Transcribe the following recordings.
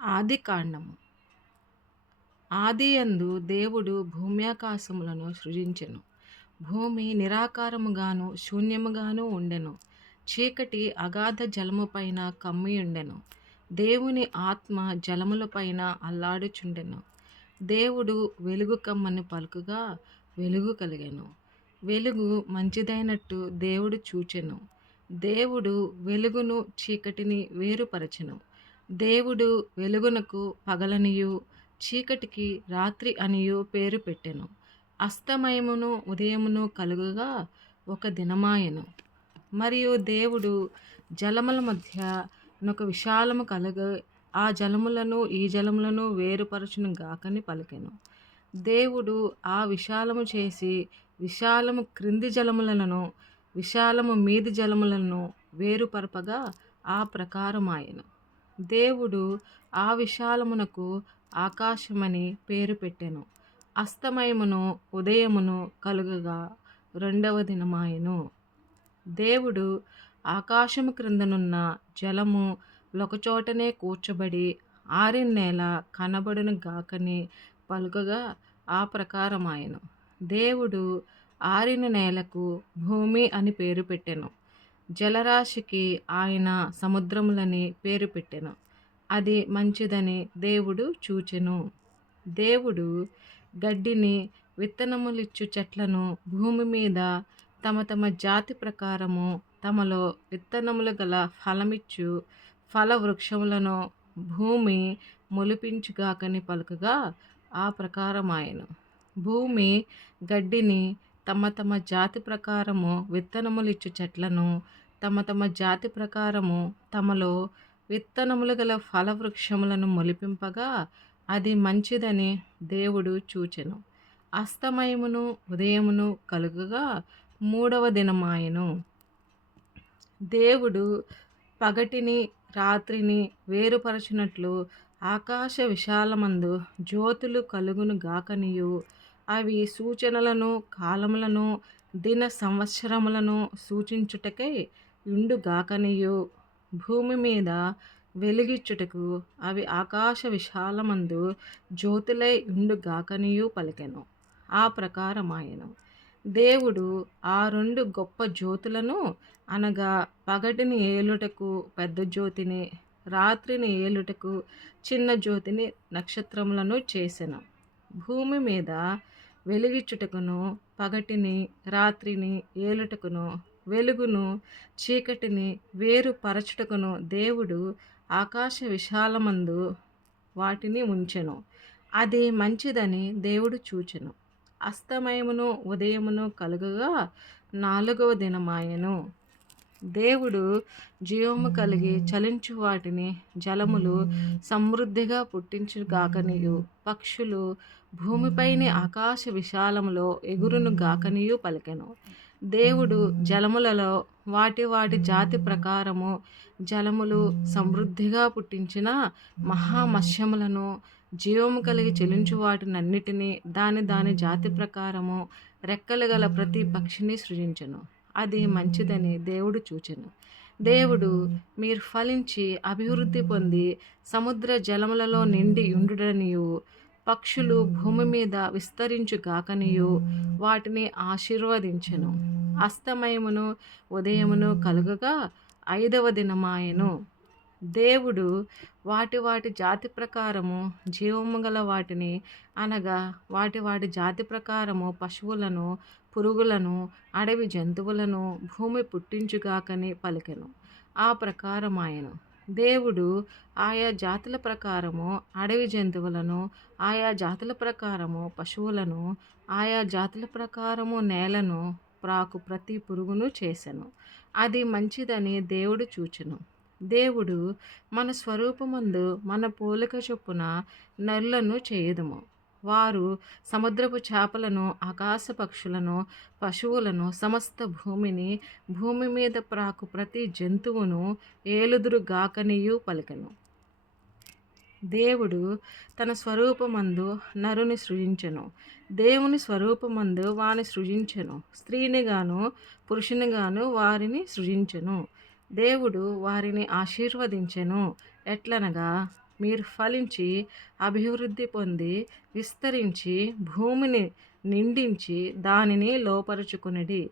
ఆదికాండము. ఆదియందు దేవుడు భూమ్యాకాశములను సృజించెను. భూమి నిరాకారముగాను శూన్యముగాను ఉండెను. చీకటి అగాధ జలముపైన కమ్మియుండెను. దేవుని ఆత్మ జలములపైన అల్లాడుచుండెను. దేవుడు వెలుగు కమ్మని పలుకగా వెలుగు కలిగెను. వెలుగు మంచిదైనట్టు దేవుడు చూచెను. దేవుడు వెలుగును చీకటిని వేరుపరచెను. దేవుడు వెలుగునకు పగలనియు చీకటికి రాత్రి అనియు పేరు పెట్టెను. అస్తమయమును ఉదయమును కలుగగా ఒక దినమాయెను. మరియు దేవుడు జలముల మధ్య నొక విశాలము కలుగ ఆ జలములను ఈ జలములను వేరుపరచును గాకని పలికెను. దేవుడు ఆ విశాలము చేసి విశాలము క్రింది జలములను విశాలము మీది జలములను వేరుపరపగా ఆ ప్రకారమాయెను. దేవుడు ఆ విశాలమునకు ఆకాశమని పేరు పెట్టెను. అస్తమయమును ఉదయమును కలుగగా రెండవ దినమాయెను. దేవుడు ఆకాశము క్రిందనున్న జలము ఒకచోటనే కూర్చబడి ఆరిన నేల కనబడును గాకని పలుకగా ఆ ప్రకారమాయెను. దేవుడు ఆరిన నేలకు భూమి అని పేరు పెట్టెను. జలరాశికి ఆయన సముద్రములని పేరు పెట్టెను. అది మంచిదని దేవుడు చూచెను. దేవుడు గడ్డిని విత్తనములిచ్చు చెట్లను భూమి మీద తమ తమ జాతి ప్రకారము తమలో విత్తనములు గల ఫలమిచ్చు ఫల వృక్షములను భూమి మొలిపించుగాకని పలుకగా ఆ ప్రకారమాయెను. భూమి గడ్డిని తమ తమ జాతి ప్రకారము విత్తనములిచ్చు చెట్లను తమ తమ జాతి ప్రకారము తమలో విత్తనములు గల ఫల వృక్షములను మొలిపింపగా అది మంచిదని దేవుడు చూచెను. అస్తమయమును ఉదయమును కలుగగా మూడవ దినమాయెను. దేవుడు పగటిని రాత్రిని వేరుపరచినట్లు ఆకాశ విశాలమందు జ్యోతులు కలుగును గాకనియు అవి సూచనలను కాలములను దిన సంవత్సరములను సూచించుటకై యుండుగాకనియు భూమి మీద వెలుగిచ్చుటకు అవి ఆకాశ విశాలమందు జ్యోతులై యుండుగాకనియు పలికెను. ఆ ప్రకారమాయెను. దేవుడు ఆ రెండు గొప్ప జ్యోతులను అనగా పగటిని ఏలుటకు పెద్ద జ్యోతిని రాత్రిని ఏలుటకు చిన్న జ్యోతిని నక్షత్రములను చేసెను. భూమి మీద వెలుగిచ్చుటకును పగటిని రాత్రిని ఏలుటకును వెలుగును చీకటిని వేరుపరచుటకును దేవుడు ఆకాశ విశాలమందు వాటిని ఉంచెను. అది మంచిదని దేవుడు చూచెను. అస్తమయమును ఉదయమును కలుగగా నాలుగవ దినమాయెను. దేవుడు జీవము కలిగి చలించు వాటిని జలములు సమృద్ధిగా పుట్టించుగాకనియు పక్షులు భూమిపైని ఆకాశ విశాలములో ఎగురును గాకనియు పలికెను. దేవుడు జలములలో వాటి వాటి జాతి ప్రకారము జలములు సమృద్ధిగా పుట్టించిన మహామత్స్యములను జీవము కలిగి చెలించు వాటినన్నిటినీ దాని దాని జాతి ప్రకారము రెక్కలు గల ప్రతి పక్షిని సృజించెను. అది మంచిదని దేవుడు చూచెను. దేవుడు మీరు ఫలించి అభివృద్ధి పొంది సముద్ర జలములలో నిండి యుండుడనియు పక్షులు భూమి మీద విస్తరించుగాకనియు వాటిని ఆశీర్వదించెను. అస్తమయమును ఉదయమును కలుగగా ఐదవ దినమాయెను. దేవుడు వాటి వాటి జాతి ప్రకారము జీవము గల వాటిని అనగా వాటి వాటి జాతి ప్రకారము పశువులను పురుగులను అడవి జంతువులను భూమి పుట్టించుగాకని పలికెను. ఆ ప్రకారమాయెను. దేవుడు ఆయా జాతుల ప్రకారము అడవి జంతువులను ఆయా జాతుల ప్రకారము పశువులను ఆయా జాతుల ప్రకారము నేలను ప్రాకు ప్రతి పురుగును చేసెను. అది మంచిదని దేవుడు చూచెను. దేవుడు మన స్వరూపమందు మన పోలిక చొప్పున నరులను చేయుదుము. వారు సముద్రపు చేపలను ఆకాశ పక్షులను పశువులను సమస్త భూమిని భూమి మీద ప్రాకు ప్రతి జంతువును ఏలుదురు గాకనియు పలికెను. దేవుడు తన స్వరూపమందు నరుని సృజించెను. దేవుని స్వరూపమందు వాని సృజించెను. స్త్రీనిగాను పురుషునిగాను వారిని సృజించెను. దేవుడు వారిని ఆశీర్వదించెను. ఎట్లనగా మీరు ఫలించి అభివృద్ధి పొంది విస్తరించి భూమిని నిండించి దానిని లోపరుచుకొనుడి.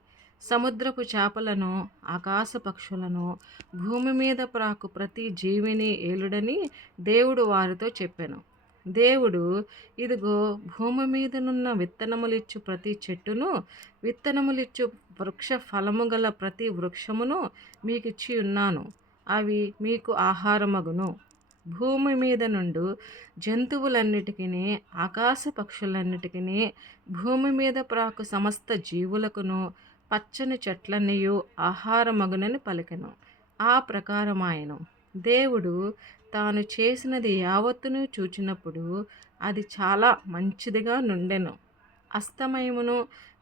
సముద్రపు చేపలను, ఆకాశ పక్షులను, భూమి మీద ప్రాకు ప్రతి జీవిని ఏలుడని దేవుడు వారితో చెప్పెను. దేవుడు, ఇదిగో, భూమి మీదనున్న విత్తనములిచ్చు ప్రతి చెట్టును, విత్తనములిచ్చు వృక్ష ఫలము గల ప్రతి వృక్షమును మీకిచ్చి ఉన్నాను. అవి మీకు ఆహారమగును. భూమి మీద నుండు జంతువులన్నిటికిని, ఆకాశ పక్షులన్నిటికిని, భూమి మీద ప్రాకు సమస్త జీవులకును పచ్చని చెట్లన్నీయు ఆహారమగునని పలికెను. ఆ ప్రకారమాయెను. దేవుడు తాను చేసినది యావత్తును చూచినప్పుడు అది చాలా మంచిదిగా నుండెను. అస్తమయమును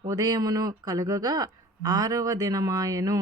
ఉదయమును కలుగగా 6వ దినమాయెను.